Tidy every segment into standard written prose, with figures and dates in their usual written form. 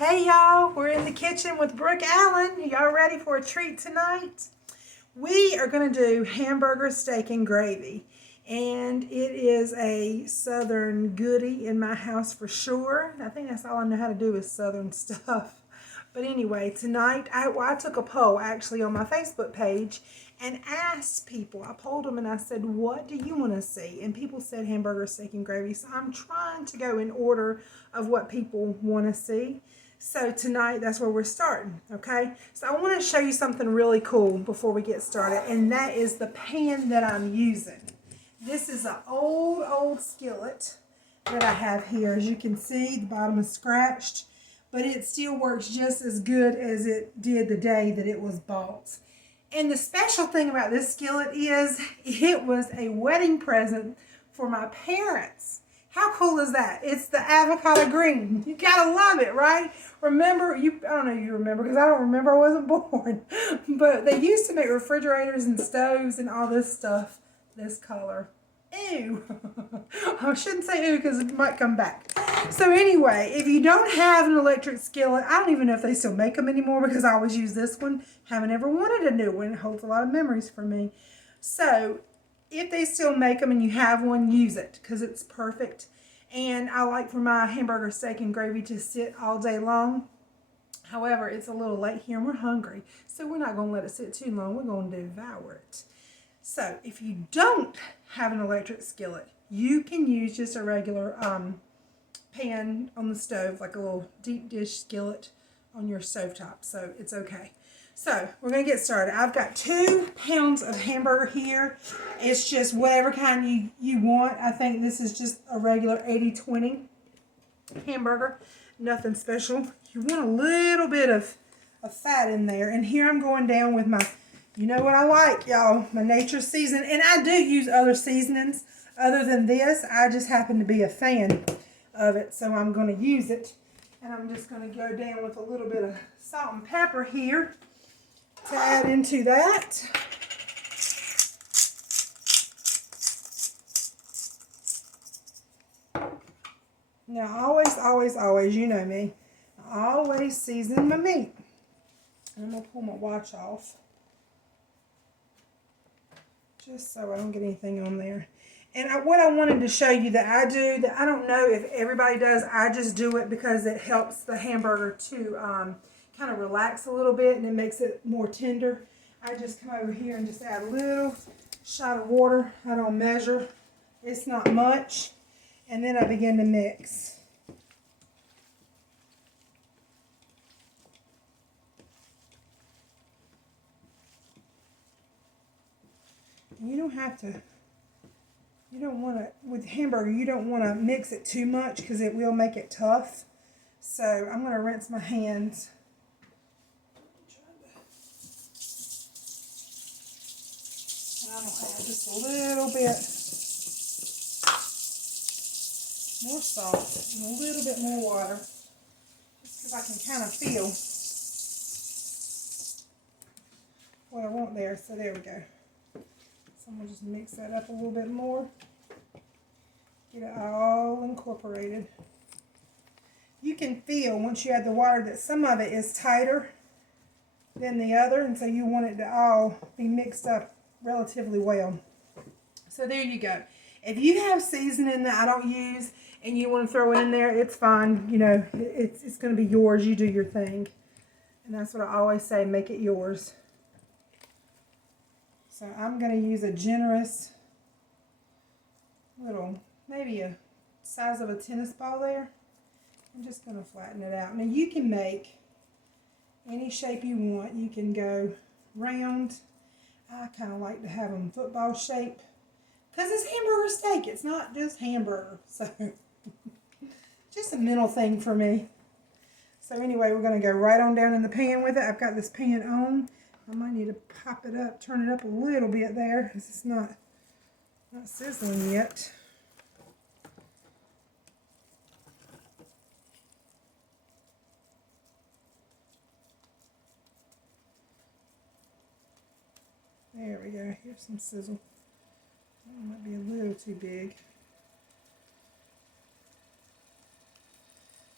Hey y'all, we're in the kitchen with Brooke Allen. Y'all ready for a treat tonight? We are going to do hamburger steak and gravy. And it is a southern goodie in my house for sure. I think that's all I know how to do is southern stuff. But anyway, tonight I took a poll actually on my Facebook page and asked people. I polled them and I said, what do you want to see? And people said hamburger steak and gravy. So I'm trying to go in order of what people want to see. So tonight, that's where we're starting, okay? So I want to show you something really cool before we get started, and that is the pan that I'm using. This is an old skillet that I have here. As you can see, the bottom is scratched, but it still works just as good as it did the day that it was bought. And the special thing about this skillet is it was a wedding present for my parents. How cool is that? It's the avocado green. You gotta love it, right? Remember, I don't know if you remember because I don't remember, I wasn't born. But they used to make refrigerators and stoves and all this stuff this color. Ew. I shouldn't say ew because it might come back. So anyway, if you don't have an electric skillet, I don't even know if they still make them anymore because I always use this one. Haven't ever wanted a new one. It holds a lot of memories for me. So if they still make them and you have one, use it because it's perfect. And I like for my hamburger steak and gravy to sit all day long. However, it's a little late here and we're hungry. So we're not going to let it sit too long. We're going to devour it. So if you don't have an electric skillet, you can use just a regular pan on the stove, like a little deep dish skillet on your stovetop. So it's okay. So we're going to get started. I've got 2 pounds of hamburger here. It's just whatever kind you want. I think this is just a regular 80-20 hamburger. Nothing special. You want a little bit of fat in there. And here I'm going down with my, you know what I like, y'all, my nature seasoning. And I do use other seasonings other than this. I just happen to be a fan of it, so I'm going to use it. And I'm just going to go down with a little bit of salt and pepper here to add into that. Now, always, you know me, I always season my meat. I'm going to pull my watch off just so I don't get anything on there. And what I wanted to show you that I do, that I don't know if everybody does, I just do it because it helps the hamburger to kind of relax a little bit and it makes it more tender. I just come over here and just add a little shot of water. I don't measure. It's not much. And then I begin to mix. You don't have to, you don't want to, with hamburger, you don't want to mix it too much because it will make it tough. So I'm going to rinse my hands. I'm going to add just a little bit more salt and a little bit more water, just because I can kind of feel what I want there. So there we go. So I'm going to just mix that up a little bit more. Get it all incorporated. You can feel once you add the water that some of it is tighter than the other, and so you want it to all be mixed up relatively well. So there you go. If you have seasoning that I don't use and you want to throw it in there, it's fine. You know, it's going to be yours. You do your thing. And that's what I always say, make it yours. So I'm going to use a generous little, maybe a size of a tennis ball there. I'm just going to flatten it out. Now you can make any shape you want. You can go round. I kind of like to have them football shape because it's hamburger steak. It's not just hamburger. So just a mental thing for me. So anyway, we're going to go right on down in the pan with it. I've got this pan on. I might need to pop it up, turn it up a little bit there because it's not sizzling yet. There we go. Here's some sizzle. That might be a little too big.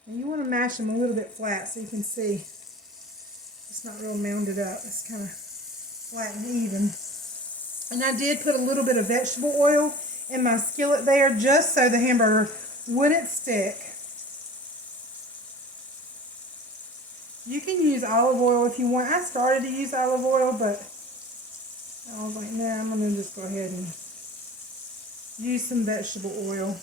And you want to mash them a little bit flat so you can see it's not real mounded up. It's kind of flat and even. And I did put a little bit of vegetable oil in my skillet there just so the hamburger wouldn't stick. You can use olive oil if you want. I started to use olive oil, but I was like, nah, I'm going to just go ahead and use some vegetable oil.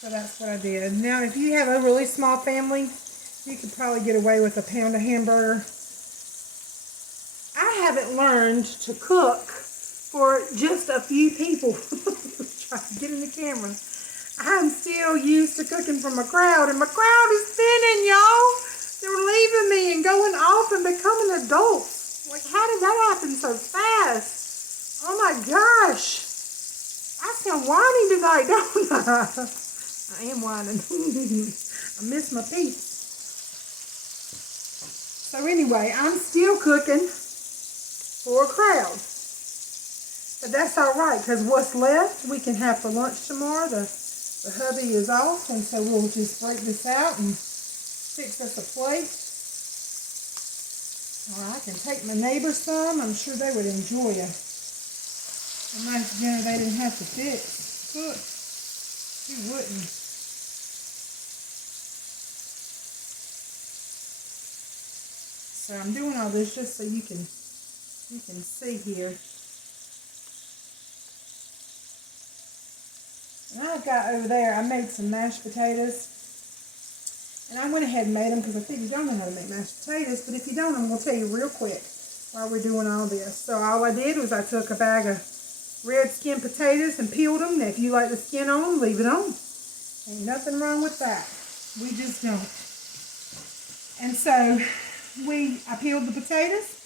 So that's what I did. Now, if you have a really small family, you could probably get away with a pound of hamburger. I haven't learned to cook for just a few people. Try to get in the camera. I'm still used to cooking from a crowd, and my crowd is thinning, y'all. They're leaving me and going off and becoming adults. Like, how did that happen so fast? Oh my gosh. I sound whiny tonight, don't I? I am whining. I miss my peeps. So anyway, I'm still cooking for a crowd. But that's all right, because what's left we can have for lunch tomorrow. The hubby is off, and so we'll just break this out and fix us a plate. Or I can take my neighbors some. I'm sure they would enjoy a nice dinner they didn't have to cook. Who wouldn't? So I'm doing all this just so you can see here. And I've got over there, I made some mashed potatoes. And I went ahead and made them because I figured y'all know how to make mashed potatoes. But if you don't, I'm going to tell you real quick while we're doing all this. So all I did was I took a bag of red skin potatoes and peeled them. Now, if you like the skin on them, leave it on. Ain't nothing wrong with that. We just don't. And so I peeled the potatoes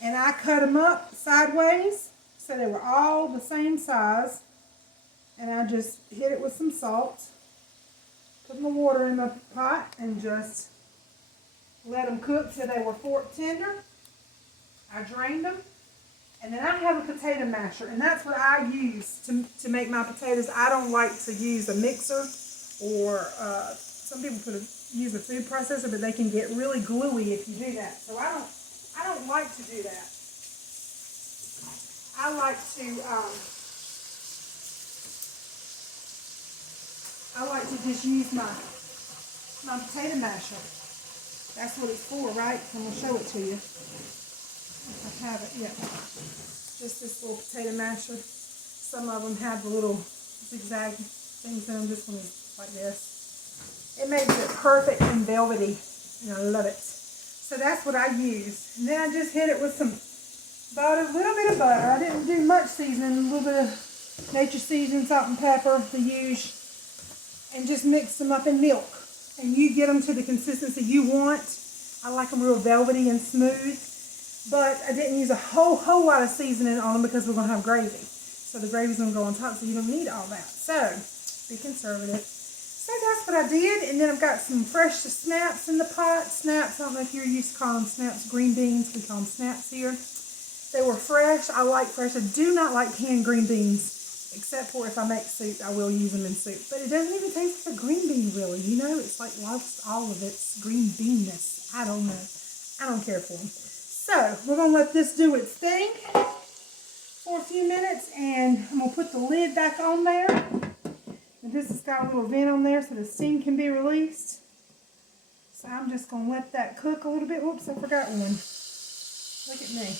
and I cut them up sideways so they were all the same size. And I just hit it with some salt, put my water in the pot, and just let them cook till they were fork tender. I drained them, and then I have a potato masher, and that's what I use to make my potatoes. I don't like to use a mixer, or some people use a food processor, but they can get really gluey if you do that. So I don't like to do that. I like to just use my potato masher. That's what it's for, right? I'm going to show it to you. If I have it, yeah. Just this little potato masher. Some of them have the little zigzag things in them. This one is like this. It makes it perfect and velvety, and I love it. So that's what I use. And then I just hit it with some butter, a little bit of butter. I didn't do much seasoning, a little bit of nature seasoning, salt and pepper, the usual. And just mix them up in milk. And you get them to the consistency you want. I like them real velvety and smooth. But I didn't use a whole lot of seasoning on them because we're going to have gravy. So the gravy's going to go on top, so you don't need all that. So, be conservative. So that's what I did. And then I've got some fresh snaps in the pot. Snaps, I don't know if you're used to calling them snaps. Green beans, we call them snaps here. They were fresh. I like fresh. I do not like canned green beans. Except for if I make soup, I will use them in soup. But it doesn't even taste like a green bean, really. You know, it's like lost all of its green beanness. I don't know. I don't care for them. So, we're going to let this do its thing for a few minutes. And I'm going to put the lid back on there. And this has got a little vent on there so the steam can be released. So, I'm just going to let that cook a little bit. Whoops, I forgot one. Look at me.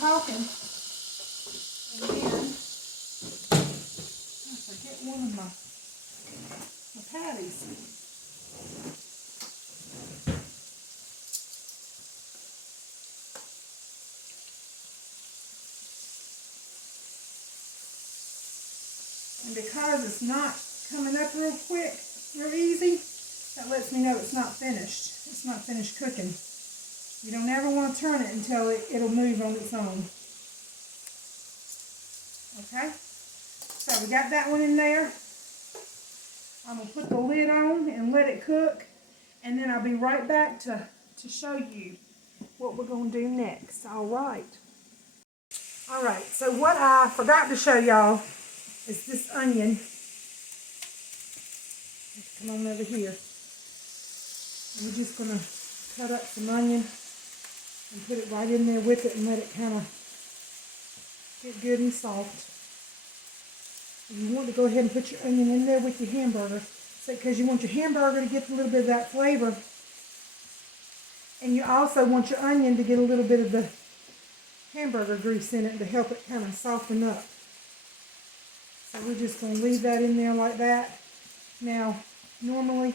Talking. And then, I forget one of my patties. And because it's not coming up real quick, real easy, that lets me know it's not finished. It's not finished cooking. You don't ever want to turn it until it'll move on its own. Okay, so we got that one in there. I'm going to put the lid on and let it cook. And then I'll be right back to show you what we're going to do next. All right, so what I forgot to show y'all is this onion. Come on over here. We're just going to cut up some onion and put it right in there with it and let it kind of get good and soft. And you want to go ahead and put your onion in there with your hamburger, because you want your hamburger to get a little bit of that flavor. And you also want your onion to get a little bit of the hamburger grease in it to help it kind of soften up. So we're just going to leave that in there like that. Now, normally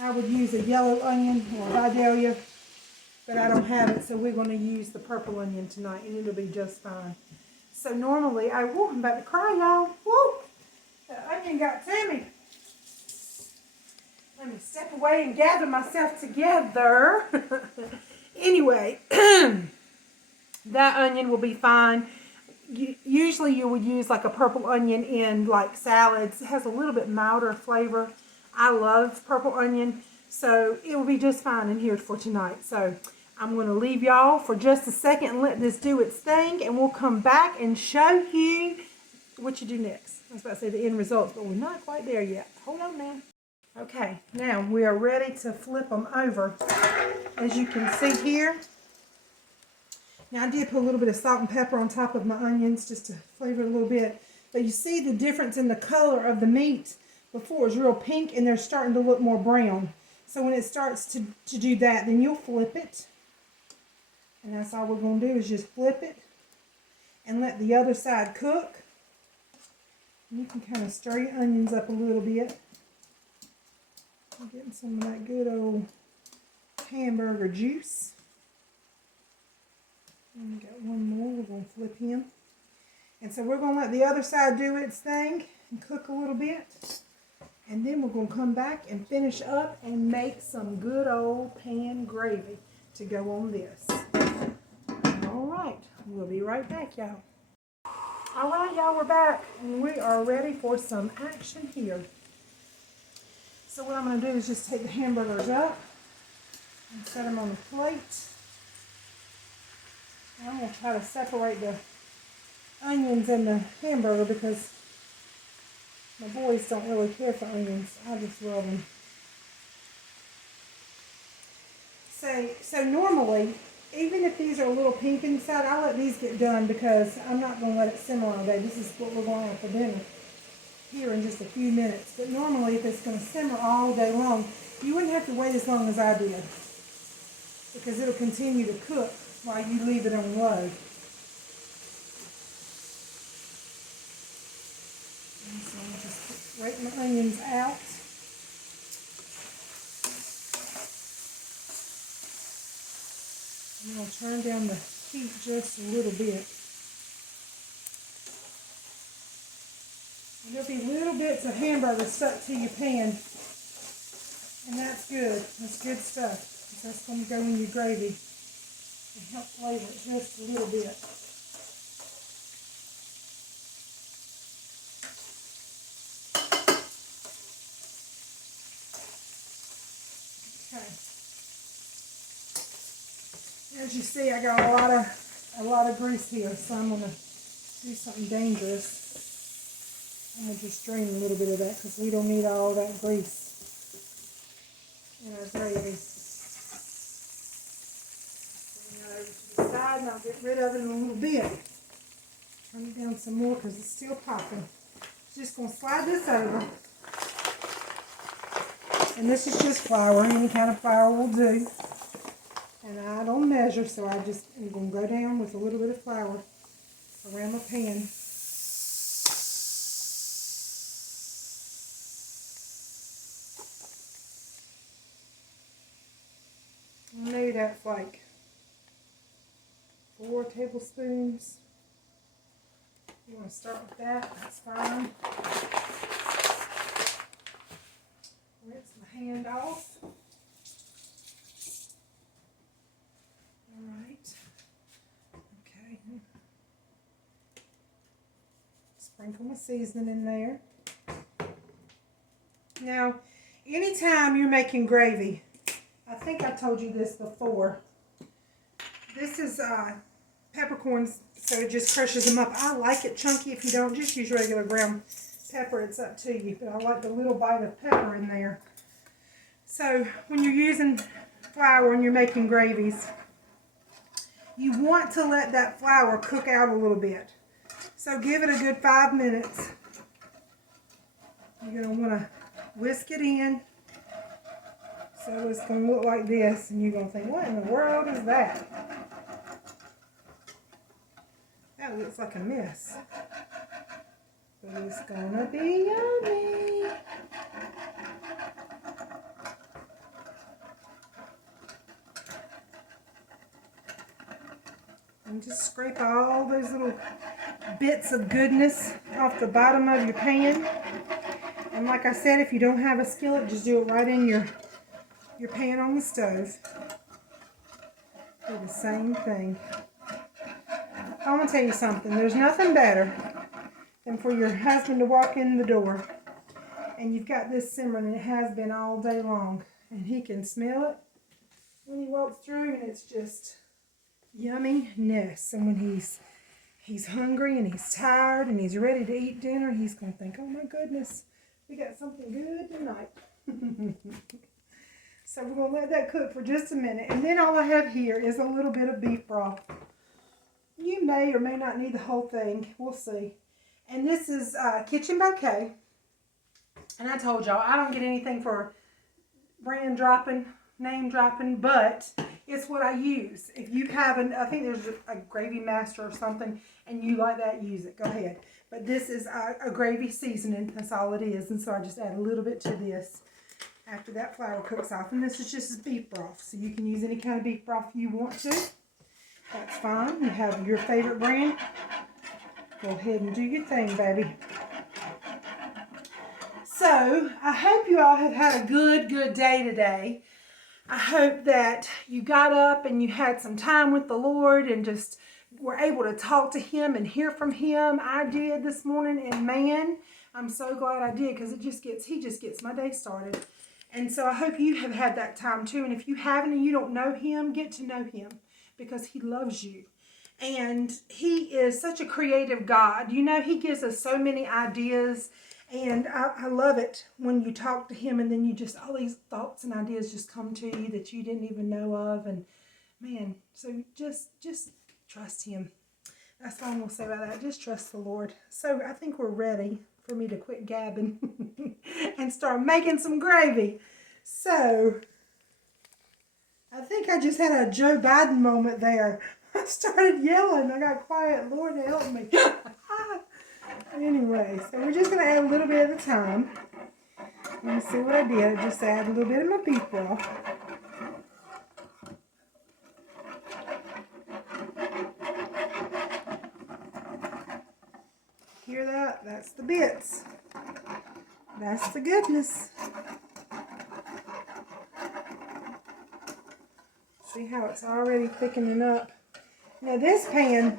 I would use a yellow onion or Vidalia, but I don't have it, so we're going to use the purple onion tonight, and it'll be just fine. So normally, I'm about to cry, y'all. Woo! The onion got to me. Let me step away and gather myself together. Anyway, that onion will be fine. Usually you would use like a purple onion in like salads. It has a little bit milder flavor. I love purple onion, so it will be just fine in here for tonight. So I'm going to leave y'all for just a second and let this do its thing, and we'll come back and show you what you do next. I was about to say the end results, but we're not quite there yet. Hold on now. Okay, now we are ready to flip them over. As you can see here, now I did put a little bit of salt and pepper on top of my onions just to flavor it a little bit. But you see the difference in the color of the meat. Before it was real pink and they're starting to look more brown. So when it starts to do that, then you'll flip it. And that's all we're going to do is just flip it and let the other side cook. And you can kind of stir your onions up a little bit. I'm getting some of that good old hamburger juice. And we got one more. We're going to flip him. And so we're going to let the other side do its thing and cook a little bit. And then we're going to come back and finish up and make some good old pan gravy to go on this. All right. We'll be right back, y'all. All right, y'all, we're back. And we are ready for some action here. So what I'm going to do is just take the hamburgers up and set them on the plate. And I'm going to try to separate the onions and the hamburger because my boys don't really care for onions. I just love them. So normally, even if these are a little pink inside, I'll let these get done because I'm not going to let it simmer all day. This is what we're going to have for dinner here in just a few minutes. But normally, if it's going to simmer all day long, you wouldn't have to wait as long as I did because it'll continue to cook while you leave it on low. And so I'll just rake my onions out. I'm going to turn down the heat just a little bit. And there'll be little bits of hamburger stuck to your pan. And that's good. That's good stuff. That's going to go in your gravy and help flavor it just a little bit. Okay. As you see, I got a lot of grease here, so I'm going to do something dangerous. I'm going to just drain a little bit of that because we don't need all that grease in our gravy. Bring that over to the side and I'll get rid of it in a little bit. Turn it down some more because it's still popping. Just going to slide this over. And this is just flour. Any kind of flour will do. And I don't measure, so I'm going to go down with a little bit of flour around the pan. Maybe that's like 4 tablespoons. You want to start with that, that's fine. Rinse my hand off. Alright. Okay. Sprinkle my seasoning in there. Now, anytime you're making gravy, I think I told you this before. This is peppercorns so it just crushes them up. I like it chunky. If you don't, just use regular ground pepper. It's up to you. But I like the little bite of pepper in there. So when you're using flour and you're making gravies, you want to let that flour cook out a little bit. So give it a good 5 minutes. You're going to want to whisk it in. So it's going to look like this, and you're going to think, what in the world is that? That looks like a mess. But it's going to be yummy. And just scrape all those little bits of goodness off the bottom of your pan. And like I said, if you don't have a skillet, just do it right in your pan on the stove. Do the same thing. I want to tell you something. There's nothing better than for your husband to walk in the door and you've got this simmering, and it has been all day long, and he can smell it when he walks through, and it's just yumminess. And when he's hungry and he's tired and he's ready to eat dinner, he's going to think, oh my goodness, we got something good tonight. So we're going to let that cook for just a minute. And then all I have here is a little bit of beef broth. You may or may not need the whole thing. We'll see. And this is Kitchen Bouquet. And I told y'all, I don't get anything for brand dropping, name dropping, but it's what I use. If you have I think there's a Gravy Master or something, and you like that, use it. Go ahead. But this is a gravy seasoning. That's all it is. And so I just add a little bit to this after that flour cooks off. And this is just beef broth. So you can use any kind of beef broth you want to. That's fine. You have your favorite brand. Go ahead and do your thing, baby. So, I hope you all have had a good day today. I hope that you got up and you had some time with the Lord and just were able to talk to Him and hear from Him. I did this morning, and man, I'm so glad I did, because He just gets my day started. And so I hope you have had that time too. And if you haven't and you don't know Him, get to know Him, because He loves you. And He is such a creative God. You know, He gives us so many ideas. And I love it when you talk to Him and then you just, all these thoughts and ideas just come to you that you didn't even know of. And man, so just trust Him. That's all I'm going to say about that. Just trust the Lord. So I think we're ready for me to quit gabbing and start making some gravy. So I think I just had a Joe Biden moment there. I started yelling. I got quiet. Lord help me. Anyway, so we're just going to add a little bit at a time. Let me see what I did. I just add a little bit of my beef broth. Hear that? That's the bits. That's the goodness. See how it's already thickening up. Now this pan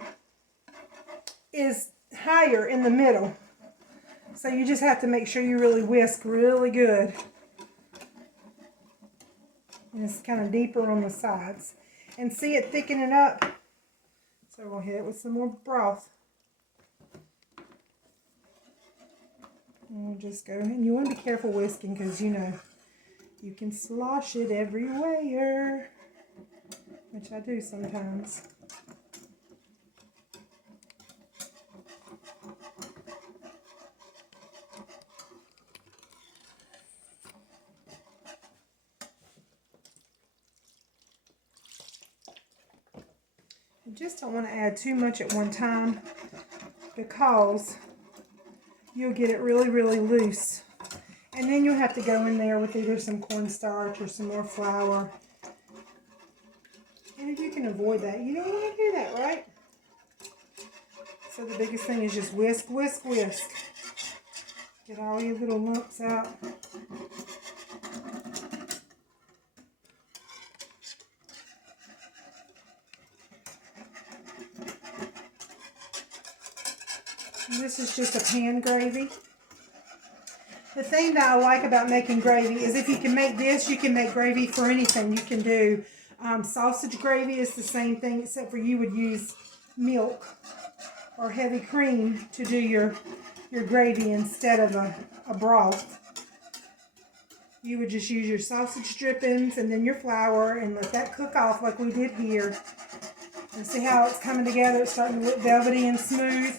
is higher in the middle, so you just have to make sure you really whisk really good. And it's kind of deeper on the sides. And see it thickening up. So we'll hit it with some more broth. And we'll just go, and you want to be careful whisking, because you know you can slosh it everywhere, which I do sometimes. You just don't want to add too much at one time, because you'll get it really, really loose. And then you'll have to go in there with either some cornstarch or some more flour. And if you can avoid that, you don't want to do that, right? So the biggest thing is just whisk, whisk, whisk. Get all your little lumps out. And this is just a pan gravy. The thing that I like about making gravy is if you can make this, you can make gravy for anything. You can do sausage gravy. It's the same thing, except for you would use milk or heavy cream to do your gravy instead of a broth. You would just use your sausage drippings and then your flour and let that cook off like we did here. And see how it's coming together? It's starting to look velvety and smooth.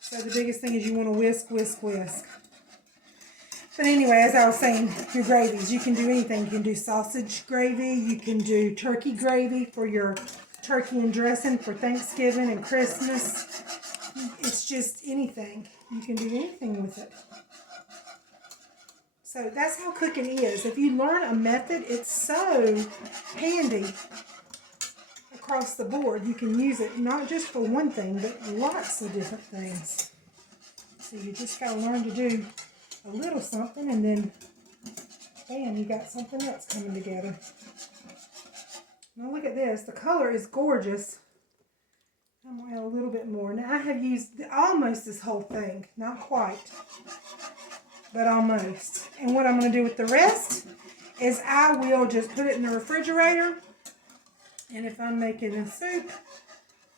So the biggest thing is you want to whisk, whisk, whisk. But anyway, as I was saying, your gravies, you can do anything. You can do sausage gravy. You can do turkey gravy for your turkey and dressing for Thanksgiving and Christmas. It's just anything. You can do anything with it. So that's how cooking is. If you learn a method, it's so handy across the board. You can use it not just for one thing, but lots of different things. So you just got to learn to do a little something, and then bam, you got something else coming together. Now look at this. The color is gorgeous. I'm going to add a little bit more. Now I have used almost this whole thing. Not quite, but almost. And what I'm going to do with the rest is I will just put it in the refrigerator. And if I'm making a soup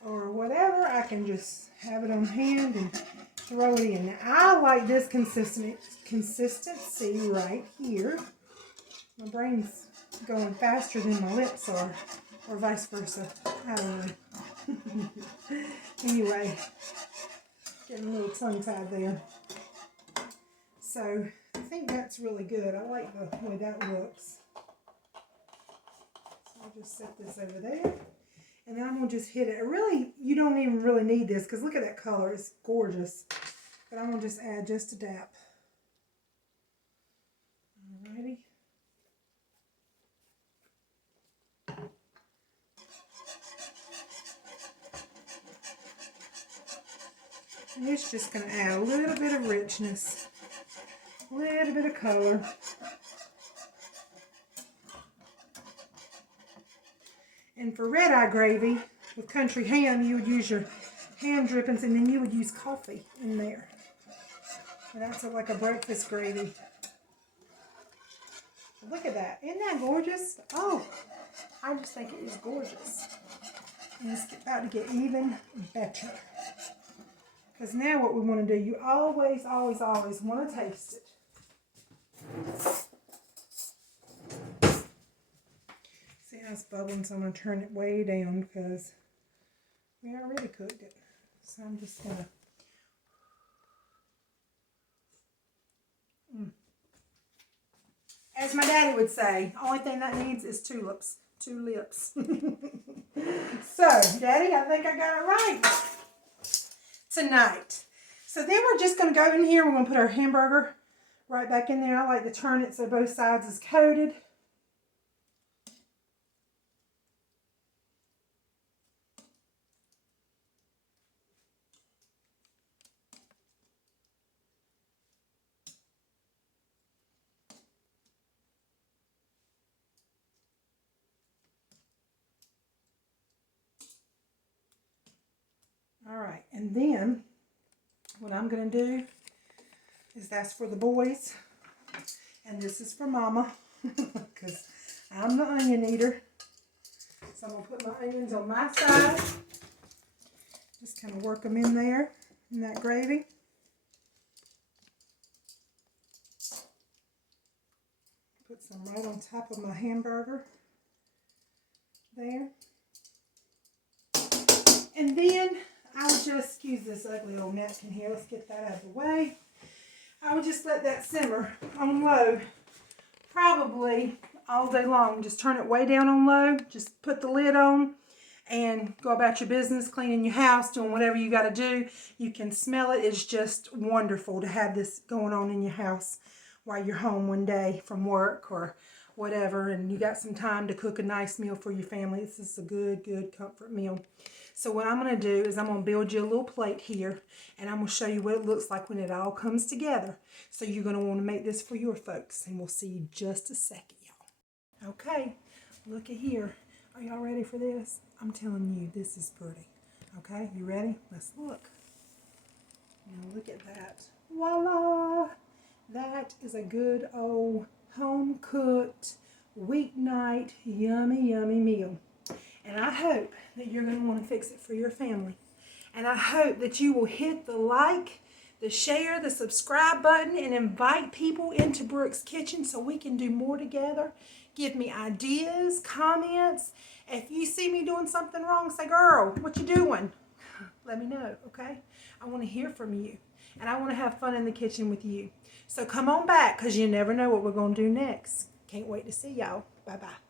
or whatever, I can just have it on hand and throw it in. Now, I like this consistency right here. My brain's going faster than my lips are, or vice versa. I don't know. Anyway, getting a little tongue-tied there. So, I think that's really good. I like the way that looks. So, I'll just set this over there. And then I'm going to just hit it. Really, you don't even really need this because look at that color. It's gorgeous. But I'm going to just add just a dab. Alrighty. And it's just going to add a little bit of richness. A little bit of color. And for red-eye gravy with country ham, you would use your ham drippings and then you would use coffee in there. And that's like a breakfast gravy. Look at that. Isn't that gorgeous? Oh, I just think it is gorgeous. And it's about to get even better. Because now what we want to do, you always, always, always want to taste it. See how it's bubbling, so I'm going to turn it way down because we already cooked it. So I'm just going to... As my daddy would say, only thing that needs is tulips. Two lips. So, Daddy, I think I got it right tonight. So then we're just going to go in here. We're going to put our hamburger right back in there. I like to turn it so both sides is coated. All right, and then what I'm going to do is that's for the boys, and this is for Mama, because I'm the onion eater. So I'm going to put my onions on my side, just kind of work them in there, in that gravy. Put some right on top of my hamburger, there. And then I would just, excuse this ugly old napkin here, let's get that out of the way. I would just let that simmer on low, probably all day long. Just turn it way down on low, just put the lid on and go about your business, cleaning your house, doing whatever you got to do. You can smell it. It's just wonderful to have this going on in your house while you're home one day from work or whatever, and you got some time to cook a nice meal for your family. This is a good, good comfort meal. So what I'm going to do is I'm going to build you a little plate here, and I'm going to show you what it looks like when it all comes together. So you're going to want to make this for your folks, and we'll see you just a second, y'all. Okay, look at here. Are y'all ready for this? I'm telling you, this is pretty. Okay, you ready? Let's look. Now look at that. Voila! That is a good old home-cooked, weeknight, yummy, yummy meal. And I hope that you're going to want to fix it for your family. And I hope that you will hit the like, the share, the subscribe button, and invite people into Brooke's Kitchen so we can do more together. Give me ideas, comments. If you see me doing something wrong, say, girl, what you doing? Let me know, okay? I want to hear from you. And I want to have fun in the kitchen with you. So come on back, because you never know what we're going to do next. Can't wait to see y'all. Bye-bye.